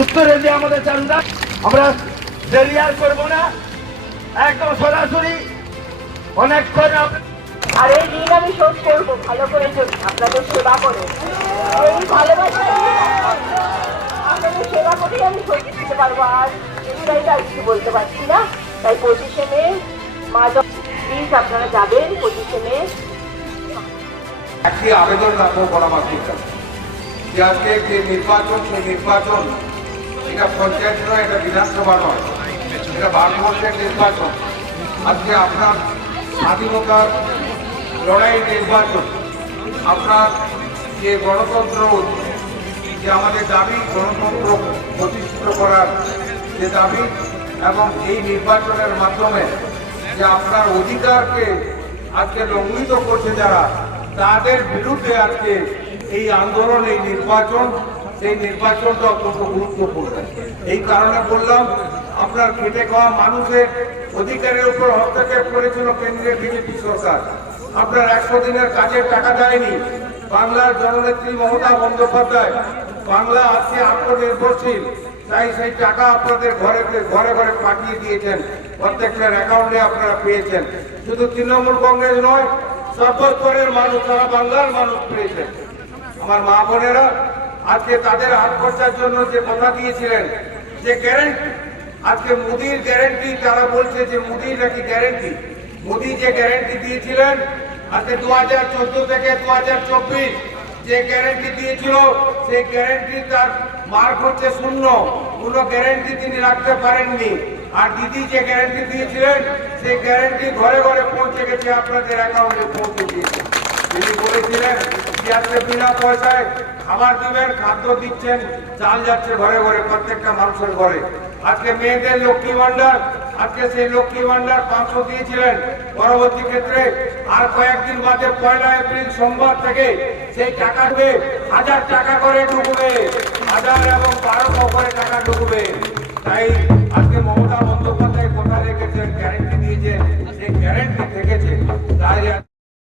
উত্তরে যে আমাদের চান্দা আমরা দেরি আর করব না। একদম সরাসরি অনেকক্ষণ আর এই ঋণ আমি শোধ করব ভালো করে আপনাদের সেবা করে। এই ভালোবাসা আপনাদের সেবা করেই আমি শোধ দিতে পারব। আর এটাই আর কিছু বলতে পারছি না। তাই পঁচিশে মে মা প্লিজ আপনারা যাবেন পঁচিশে মে। একটি আবেদন রাখব গণমাধ্যমিক যে আজকে যে নির্বাচন সেই নির্বাচন এটা পঞ্চায়েত নয়, এটা বিধানসভা নয়। এটা ভারতবর্ষের নির্বাচন। আজকে আপনার স্বাধীনতার লড়াই নির্বাচন। আপনার যে গণতন্ত্র, যে আমাদের দাবি গণতন্ত্র প্রতিষ্ঠিত করার যে দাবি এবং এই নির্বাচনের মাধ্যমে যে আপনার অধিকারকে আজকে লঙ্ঘিত করছে যারা, তাদের বিরুদ্ধে আজকে এই আন্দোলন, এই নির্বাচন সেই নির্বাচনটা অত্যন্ত গুরুত্বপূর্ণ। এই কারণে বললাম, আপনার খেটে খাওয়া মানুষের অধিকারের উপর হস্তক্ষেপ করেছিল কেন্দ্রীয় বিজেপি সরকার। আপনার একশো দিনের কাজের টাকা দেয়নি। বাংলার জননেত্রী মমতা বন্দ্যোপাধ্যায়, বাংলা আজকে আত্মনির্ভরশীল, তাই সেই টাকা আপনাদের ঘরে ঘরে ঘরে পাঠিয়ে দিয়েছেন। প্রত্যেকটার অ্যাকাউন্টে আপনারা পেয়েছেন। শুধু তৃণমূল কংগ্রেস নয় সর্বস্তরের মানুষ তারা বাংলার মানুষ পেয়েছেন। আমার মা বোনেরা আজকে তাদের হাত খরচার জন্য যে কথা দিয়েছিলেন, যে গ্যারেন্টি আজকে মোদির গ্যারেন্টি তারা বলছে যে মোদি নাকি গ্যারেন্টি মোদি যে গ্যারেন্টি দিয়েছিলেন, আজকে দু হাজার চোদ্দ থেকে দু হাজার চব্বিশ যে গ্যারেন্টি দিয়েছিল, সেই গ্যারেন্টি তার মার্ক হচ্ছে শূন্য। কোনো গ্যারেন্টি তিনি রাখতে পারেননি। আর দিদি যে গ্যারেন্টি দিয়েছিলেন, সেই গ্যারেন্টি ঘরে ঘরে পৌঁছে গেছে আপনাদের অ্যাকাউন্টে পৌঁছে দিয়েছে তিনি বলেছিলেন আজকে বিনা পয়সায় খাবার দিবেন, খাদ্য দিচ্ছেন চাল যাচ্ছে ঘরে ঘরে, প্রত্যেকটা মানুষের ঘরে। আজকে মেয়েদের লক্ষ্মী ভান্ডার আজকে সেই লক্ষ্মী ভান্ডার পাঁচশো দিয়েছিলেন। পরবর্তী ক্ষেত্রে আর কয়েকদিন বাদে পয়লা এপ্রিল সোমবার থেকে সেই টাকা ঢুকে হাজার টাকা করে ঢুকবে হাজার এবং বারোশো করে টাকা ঢুকবে তাই